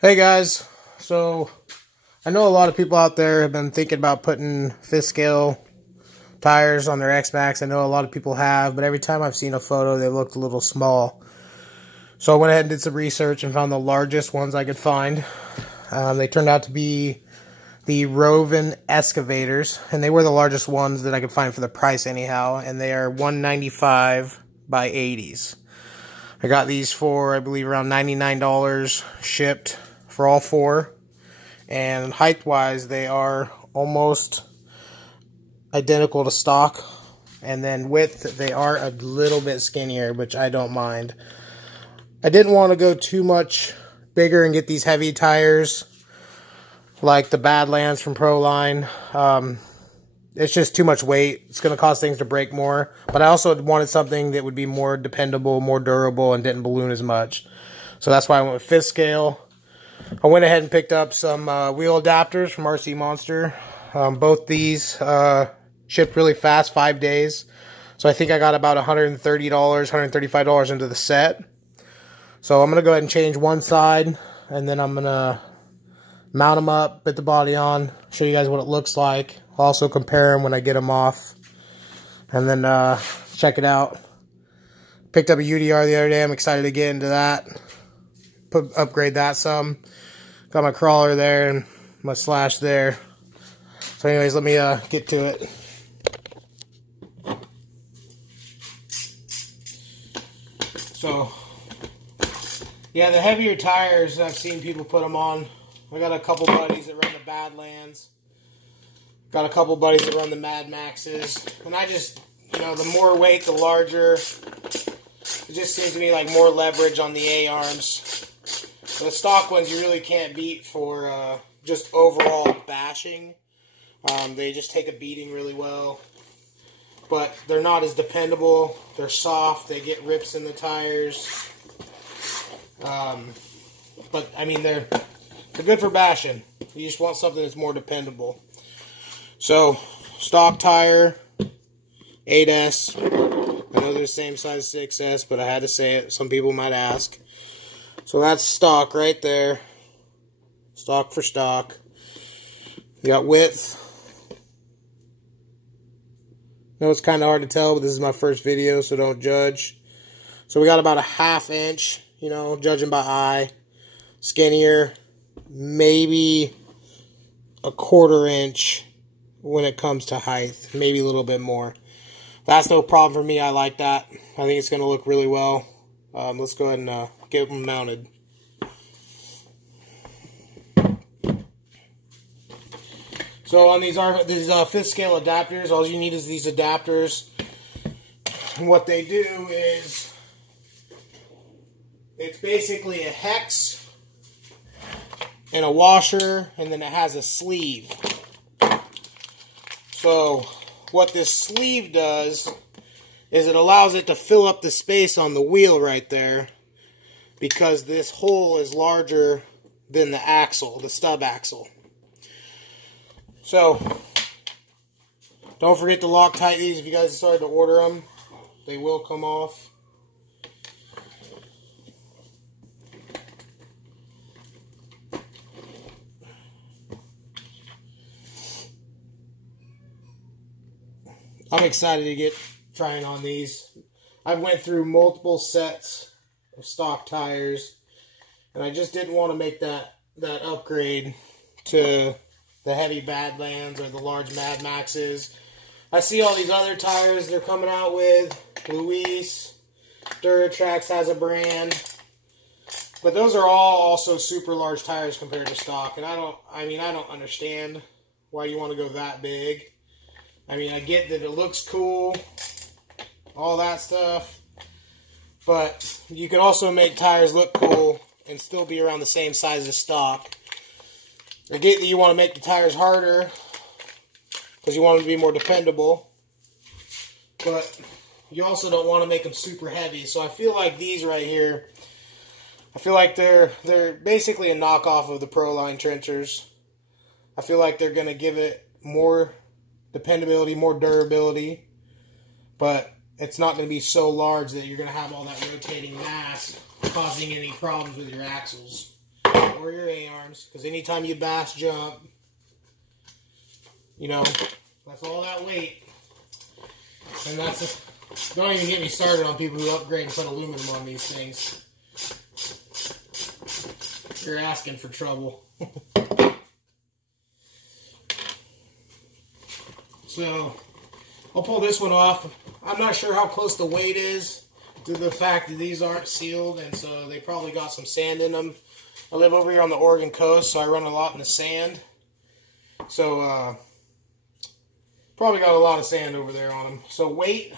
Hey guys, so I know a lot of people out there have been thinking about putting 5th scale tires on their X-maxx. I know a lot of people have, but every time I've seen a photo, they looked a little small. So I went ahead and did some research and found the largest ones I could find. They turned out to be the Rovan excavators, and they were the largest ones that I could find for the price anyhow, and they are 195 by 80s. I got these for, I believe, around $99 shipped for all four, and height-wise, they are almost identical to stock, and then width, they are a little bit skinnier, which I don't mind. I didn't want to go too much bigger and get these heavy tires like the Badlands from Proline. It's just too much weight. It's going to cause things to break more. But I also wanted something that would be more dependable, more durable, and didn't balloon as much. So that's why I went with 5th scale. I went ahead and picked up some wheel adapters from RC Monster. Both these shipped really fast, 5 days. So I think I got about $130, $135 into the set. So I'm going to go ahead and change one side, and then I'm going to mount them up, put the body on, show you guys what it looks like. I'll also compare them when I get them off, and then check it out. Picked up a UDR the other day. I'm excited to get into that. Upgrade that some. Got my crawler there and my slash there. So anyways, let me get to it. So, yeah, the heavier tires, I've seen people put them on. I got a couple buddies that run the Badlands. Got a couple buddies that run the Mad Maxes. And I just, you know, the more weight, the larger. It just seems to me like more leverage on the A-arms. The stock ones you really can't beat for just overall bashing. They just take a beating really well. But they're not as dependable. They're soft. They get rips in the tires. But, I mean, they're good for bashing. You just want something that's more dependable. So, stock tire, 8S. I know they're the same size as 6S, but I had to say it. Some people might ask. So that's stock right there. Stock for stock. You got width. I know it's kind of hard to tell, but this is my first video, so don't judge. So we got about a 1/2 inch, you know, judging by eye. Skinnier, maybe a 1/4 inch when it comes to height. Maybe a little bit more. That's no problem for me. I like that. I think it's going to look really well. Let's go ahead and get them mounted. So on these 5th scale adapters, all you need is these adapters. And what they do is, it's basically a hex and a washer, and then it has a sleeve. So what this sleeve does is it allows it to fill up the space on the wheel right there, because this hole is larger than the axle, the stub axle. So don't forget to Loctite these if you guys decide to order them. They will come off. I'm excited to get trying on these. I went through multiple sets of stock tires, and I just didn't want to make that upgrade to the heavy Badlands or the large Mad Maxes. I see all these other tires they're coming out with. Luis, Traxxas has a brand, but those are all also super large tires compared to stock. And I don't understand why you want to go that big. I mean, I get that it looks cool, all that stuff, but you can also make tires look cool and still be around the same size as stock. I get that you want to make the tires harder because you want them to be more dependable, but you also don't want to make them super heavy. So I feel like these right here, I feel like they're basically a knockoff of the Proline trenchers. I feel like they're going to give it more dependability, more durability, but it's not going to be so large that you're going to have all that rotating mass causing any problems with your axles. or your A-arms, because anytime you bash jump, you know, that's all that weight. And that's don't even get me started on people who upgrade and put aluminum on these things. You're asking for trouble. So, I'll pull this one off. I'm not sure how close the weight is to the fact that these aren't sealed, and so they probably got some sand in them. I live over here on the Oregon coast, so I run a lot in the sand. So, probably got a lot of sand over there on them. So weight,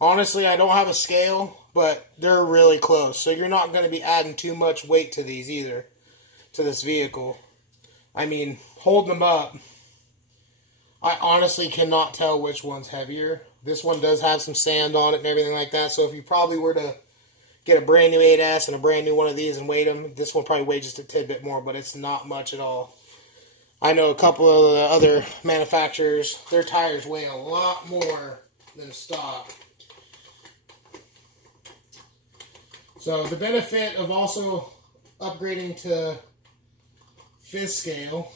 honestly, I don't have a scale, but they're really close. So you're not going to be adding too much weight to these either, to this vehicle. I mean, holding them up, I honestly cannot tell which one's heavier. This one does have some sand on it and everything like that. So if you probably were to get a brand new 8S and a brand new one of these and weight them, this one probably weighs just a tidbit more, but it's not much at all. I know a couple of the other manufacturers, their tires weigh a lot more than stock. So the benefit of also upgrading to fifth scale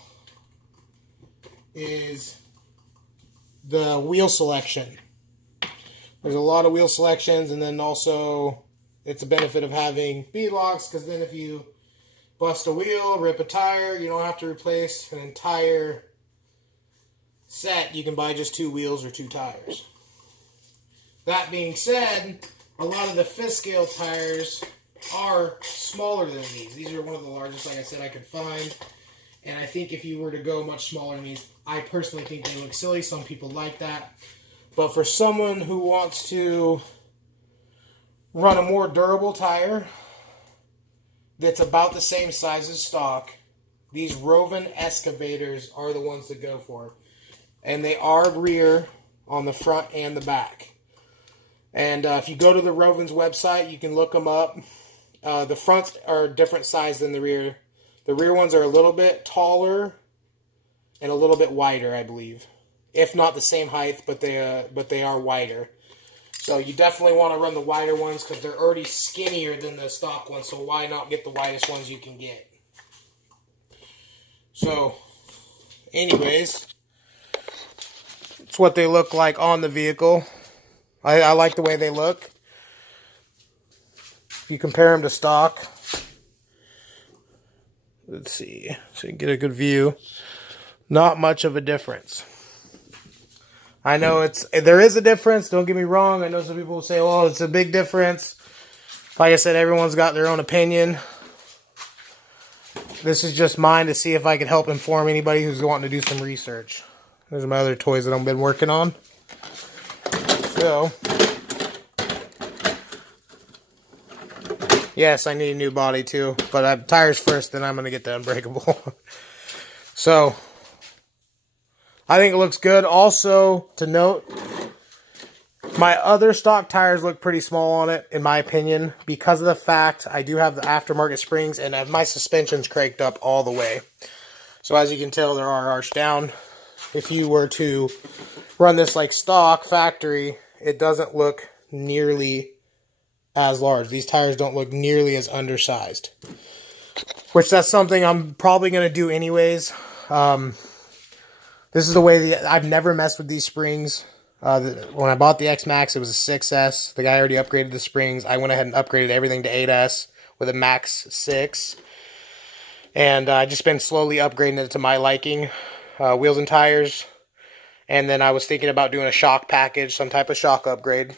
is the wheel selection. There's a lot of wheel selections, and then also it's a benefit of having bead locks, because then if you bust a wheel, rip a tire, you don't have to replace an entire set. You can buy just 2 wheels or 2 tires. That being said, a lot of the fifth scale tires are smaller than these. These are one of the largest, like I said, I could find. And I think if you were to go much smaller than these, I personally think they look silly. Some people like that. But for someone who wants to run a more durable tire that's about the same size as stock, these Rovan excavators are the ones to go for. And they are rear on the front and the back. And if you go to the Rovan's website, you can look them up. The fronts are a different size than the rear. The rear ones are a little bit taller and a little bit wider, I believe. If not the same height, but they are wider. So you definitely want to run the wider ones because they're already skinnier than the stock ones. So why not get the widest ones you can get? So, anyways, it's what they look like on the vehicle. I like the way they look. If you compare them to stock, let's see, so you can get a good view. Not much of a difference. I know there is a difference, don't get me wrong. I know some people will say, well, it's a big difference. Like I said, everyone's got their own opinion. This is just mine to see if I can help inform anybody who's wanting to do some research. There's my other toys that I've been working on. So, yes, I need a new body too, but tires first, then I'm going to get the unbreakable. So, I think it looks good. Also, to note, my other stock tires look pretty small on it, in my opinion, because of the fact I do have the aftermarket springs and my suspension's cranked up all the way. So as you can tell, there are arched down. If you were to run this like stock factory, it doesn't look nearly as large. These tires don't look nearly as undersized, which that's something I'm probably going to do anyways. This is the way I've never messed with these springs. When I bought the X-maxx, it was a 6S. The guy already upgraded the springs. I went ahead and upgraded everything to 8S with a Max 6. And I just been slowly upgrading it to my liking. Wheels and tires. And then I was thinking about doing a shock package, some type of shock upgrade.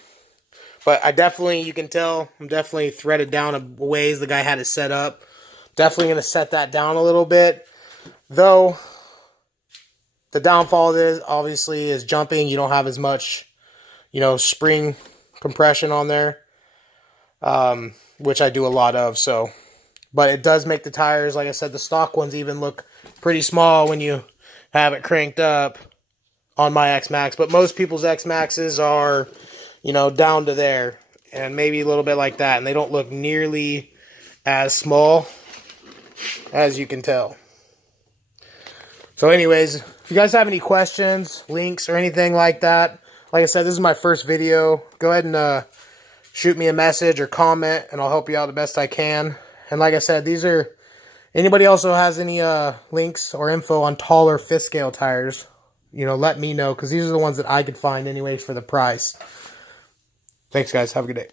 But I definitely, you can tell, I'm definitely threaded down a ways the guy had it set up. Definitely going to set that down a little bit. Though, the downfall of this, obviously, is jumping. You don't have as much, spring compression on there. Which I do a lot of, so. But it does make the tires, like I said, the stock ones even look pretty small when you have it cranked up on my X-maxx. But most people's X-maxxes are, down to there. And maybe a little bit like that. And they don't look nearly as small as you can tell. So anyways, if you guys have any questions, links, or anything like that, like I said, this is my first video. Go ahead and shoot me a message or comment, and I'll help you out the best I can. And like I said, these are Anybody also has any links or info on taller fifth scale tires, you know, let me know, because these are the ones that I could find anyways for the price. Thanks, guys. Have a good day.